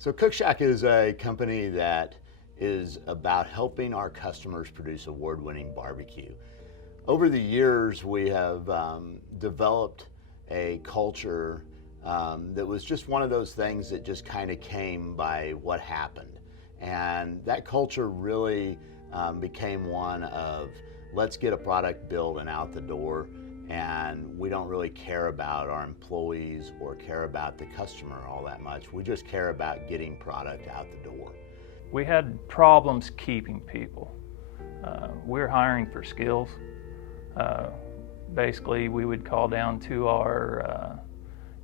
So Cookshack is a company that is about helping our customers produce award-winning barbecue. Over the years, we have developed a culture that was just one of those things that just kind of came by what happened. And that culture really became one of, let's get a product built and out the door, and we don't really care about our employees or care about the customer all that much. We just care about getting product out the door. We had problems keeping people. We're hiring for skills. Basically, we would call down to our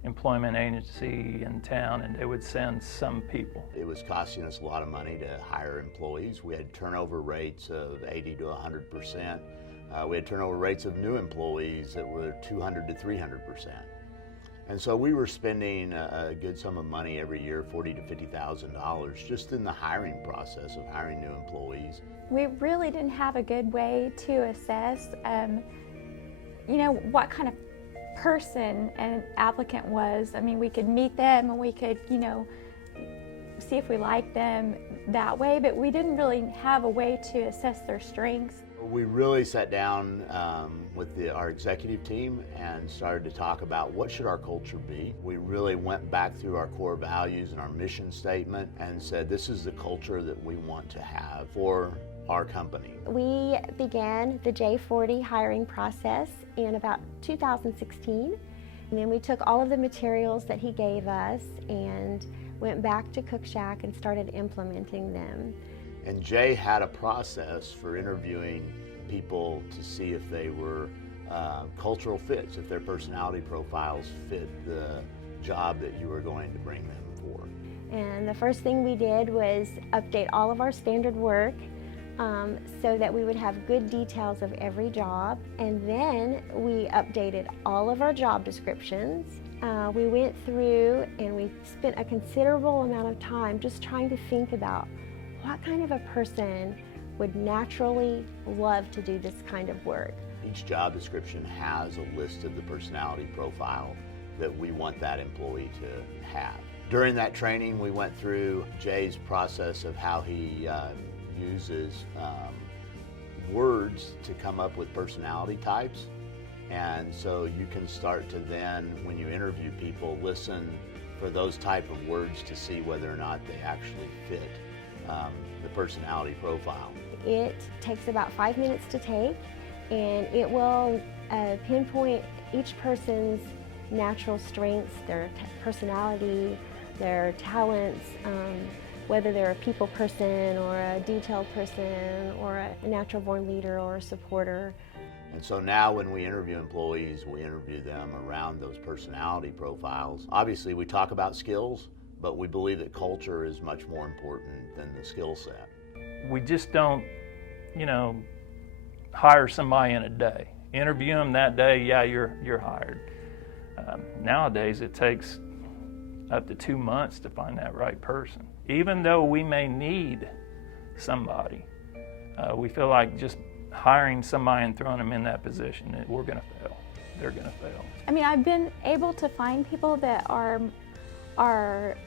employment agency in town and they would send some people. It was costing us a lot of money to hire employees. We had turnover rates of 80 to 100%. We had turnover rates of new employees that were 200 to 300%. And so we were spending a good sum of money every year, $40,000 to $50,000, just in the hiring process of hiring new employees. We really didn't have a good way to assess, what kind of person an applicant was. I mean, we could meet them and we could, see if we liked them that way, but we didn't really have a way to assess their strengths. We really sat down with our executive team and started to talk about what should our culture be. We really went back through our core values and our mission statement and said this is the culture that we want to have for our company. We began the J40 hiring process in about 2016. And then we took all of the materials that he gave us and went back to Cookshack and started implementing them. And Jay had a process for interviewing people to see if they were cultural fits, if their personality profiles fit the job that you were going to bring them for. And the first thing we did was update all of our standard work so that we would have good details of every job. And then we updated all of our job descriptions. We went through and we spent a considerable amount of time just trying to think about what kind of a person would naturally love to do this kind of work. Each job description has a list of the personality profile that we want that employee to have. During that training, we went through Jay's process of how he uses words to come up with personality types. And so you can start to then, when you interview people, listen for those type of words to see whether or not they actually fit the personality profile. It takes about 5 minutes to take, and it will pinpoint each person's natural strengths, their personality, their talents, whether they're a people person or a detailed person or a natural born leader or a supporter. And so now when we interview employees, we interview them around those personality profiles. Obviously we talk about skills, but we believe that culture is much more important than the skill set. We just don't, hire somebody in a day. Interview them that day, yeah, you're hired. Nowadays it takes up to 2 months to find that right person. Even though we may need somebody, we feel like just hiring somebody and throwing them in that position, we're going to fail. They're going to fail. I mean, I've been able to find people that are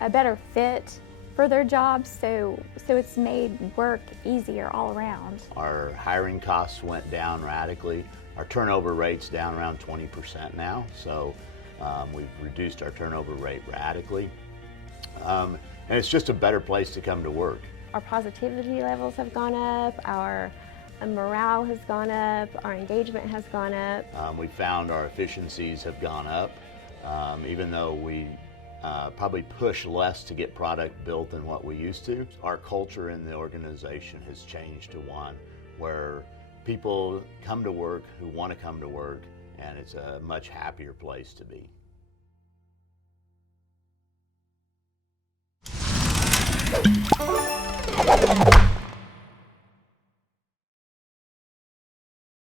a better fit for their jobs, so it's made work easier all around. Our hiring costs went down radically. Our turnover rate's down around 20% now, so we've reduced our turnover rate radically. And it's just a better place to come to work. Our positivity levels have gone up, our morale has gone up, our engagement has gone up. We found our efficiencies have gone up, even though we probably push less to get product built than what we used to. Our culture in the organization has changed to one where people come to work who want to come to work, and it's a much happier place to be.